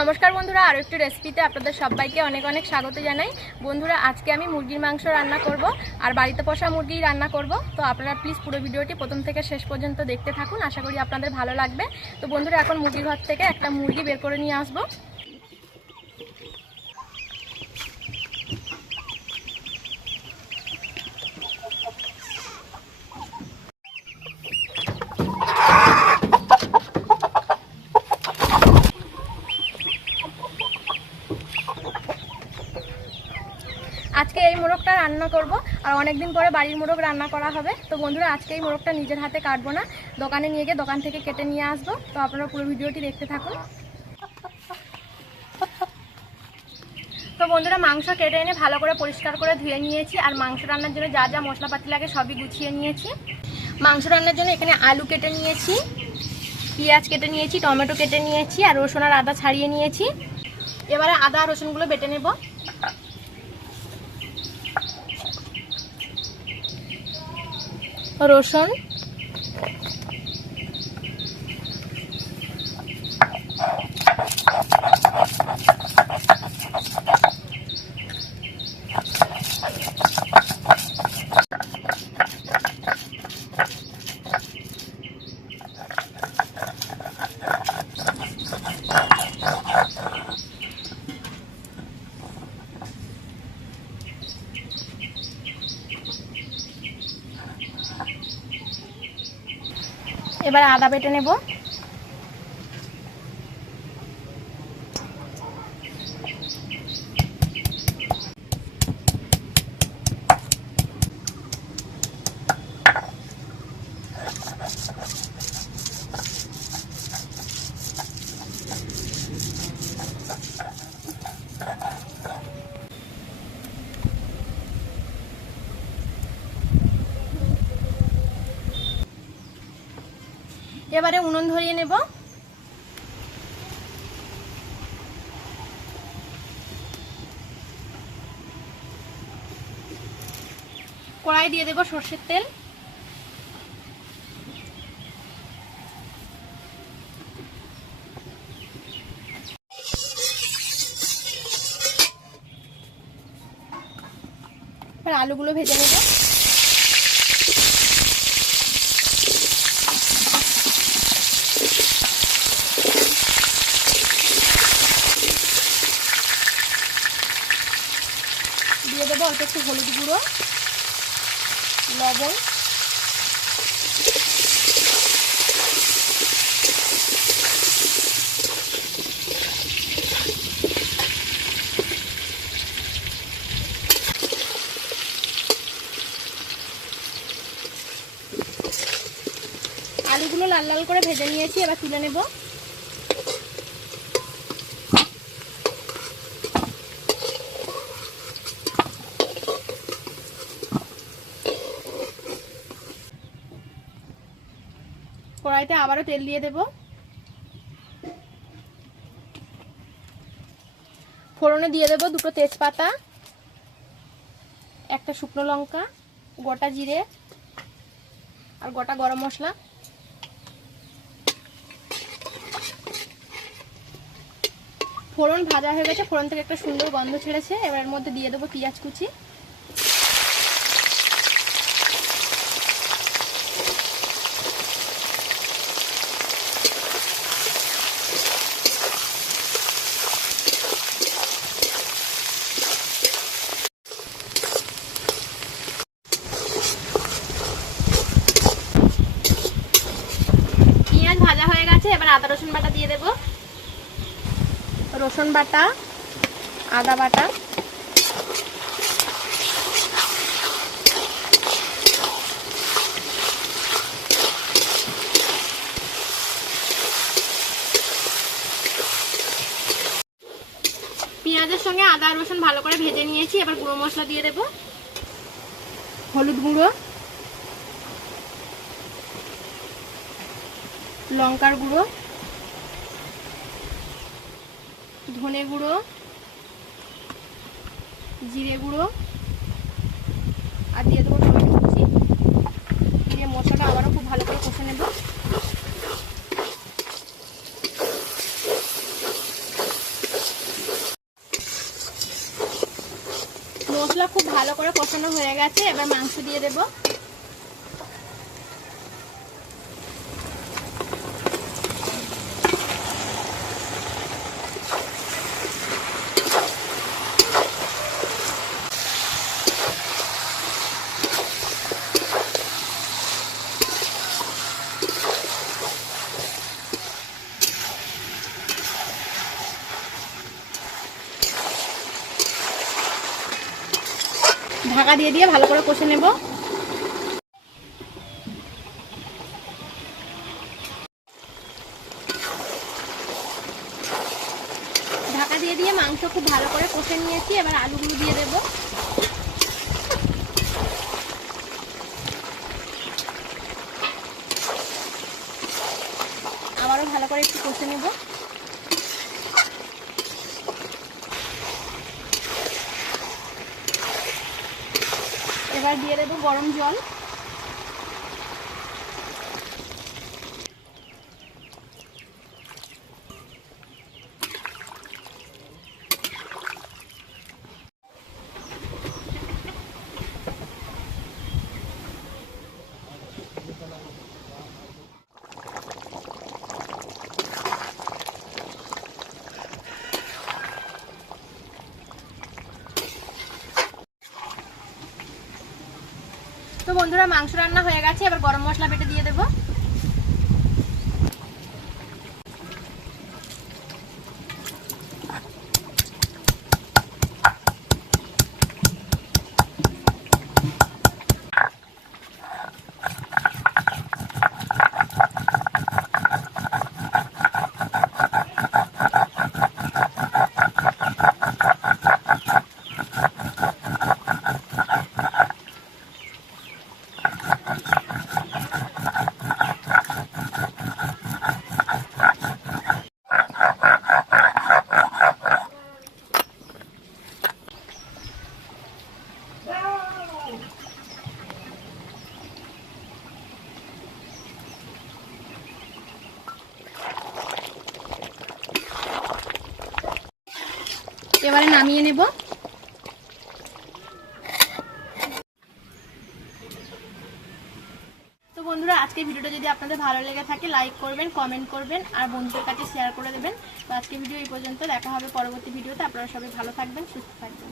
নমস্কার বন্ধুরা, আরও একটি রেসিপিতে আপনাদের সবাইকে অনেক অনেক স্বাগত জানাই। বন্ধুরা, আজকে আমি মুরগির মাংস রান্না করব আর বাড়িতে পোষা মুরগি রান্না করব। তো আপনারা প্লিজ পুরো ভিডিওটি প্রথম থেকে শেষ পর্যন্ত দেখতে থাকুন, আশা করি আপনাদের ভালো লাগবে। তো বন্ধুরা, এখন মুরগির ঘর থেকে একটা মুরগি বের করে নিয়ে আসবো। আজকে এই মোরগটা রান্না করব আর অনেক দিন পরে বাড়ির মোরগ রান্না করা হবে। তো বন্ধুরা, আজকে এই মোরগটা নিজের হাতে কাটবো না, দোকানে নিয়ে গিয়ে দোকান থেকে কেটে নিয়ে আসবো। তো আপনারা পুরো ভিডিওটি দেখতে থাকুন। তো বন্ধুরা, মাংস কেটে এনে ভালো করে পরিষ্কার করে ধুয়ে নিয়েছি আর মাংস রান্নার জন্য যা যা মশলাপাতি লাগে সবই গুছিয়ে নিয়েছি। মাংস রান্নার জন্য এখানে আলু কেটে নিয়েছি, পেঁয়াজ কেটে নিয়েছি, টমেটো কেটে নিয়েছি আর রসুন আর আদা ছাড়িয়ে নিয়েছি। এবারে আদা আর রসুনগুলো বেটে নেব। রসুন, এবারে আদা বেটে নেব। এবারে উনুন ধরিয়ে নেব। কড়াই দিয়ে দেব সরষের তেল। এবার আলুগুলো ভেজে নেব। দিয়ে দেবো অল্প একটু হলুদ গুঁড়ো, লবণ, আলুগুলো লাল লাল করে ভেজে নিয়েছি, এবার তুলে নেব। কড়াইতে আবারও তেল দিয়ে দেব। ফোড়নে দিয়ে দেব দুটো তেজপাতা, একটা শুকনো লঙ্কা, গোটা জিরে আর গোটা গরম মশলা। ফোড়ন ভাজা হয়ে গেছে, ফোড়ন থেকে একটা সুন্দর গন্ধ ছেড়েছে। এবার এর মধ্যে দিয়ে দেবো পেঁয়াজ কুচি। পেঁয়াজ ভাজা হয়ে গেছে, এবার আদা রসুন বাটা দিয়ে দেব। রসুন বাটা, আদা বাটা, পেঁয়াজের সঙ্গে আদা রসুন ভালো করে ভেজে নিয়েছি। এবার গুঁড়ো মশলা দিয়ে দেব। হলুদ গুঁড়ো, লঙ্কার গুঁড়ো, ধনে গুঁড়ো, জিরে গুঁড়ো আর দিয়ে দেবো টমেটো কুচি। দিয়ে মশলাটা আবারও খুব ভালো করে কষে নেব। কষানো হয়ে গেছে, এবার মাংস দিয়ে দেব। ঢাকা দিয়ে দিয়ে ভালো করে কষে নেব। ঢাকা দিয়ে দিয়ে মাংস খুব ভালো করে কষে নিয়েছি, এবার আলুগুলো দিয়ে দেব। আবারও ভালো করে একটু কষে নেব। এবার দিয়ে দেবো গরম জল। তো বন্ধুরা, মাংস রান্না হয়ে গেছে, এবার গরম মশলা বেটে দিয়ে দেবো। এবারে নামিয়ে নেব। তো বন্ধুরা, আজকের ভিডিওটা যদি আপনাদের ভালো লেগে থাকে লাইক করবেন, কমেন্ট করবেন আর বন্ধুদের কাছে শেয়ার করে দেবেন। তো আজকের ভিডিও এই পর্যন্ত, দেখা হবে পরবর্তী ভিডিওতে। আপনারা সবাই ভালো থাকবেন, সুস্থ থাকবেন।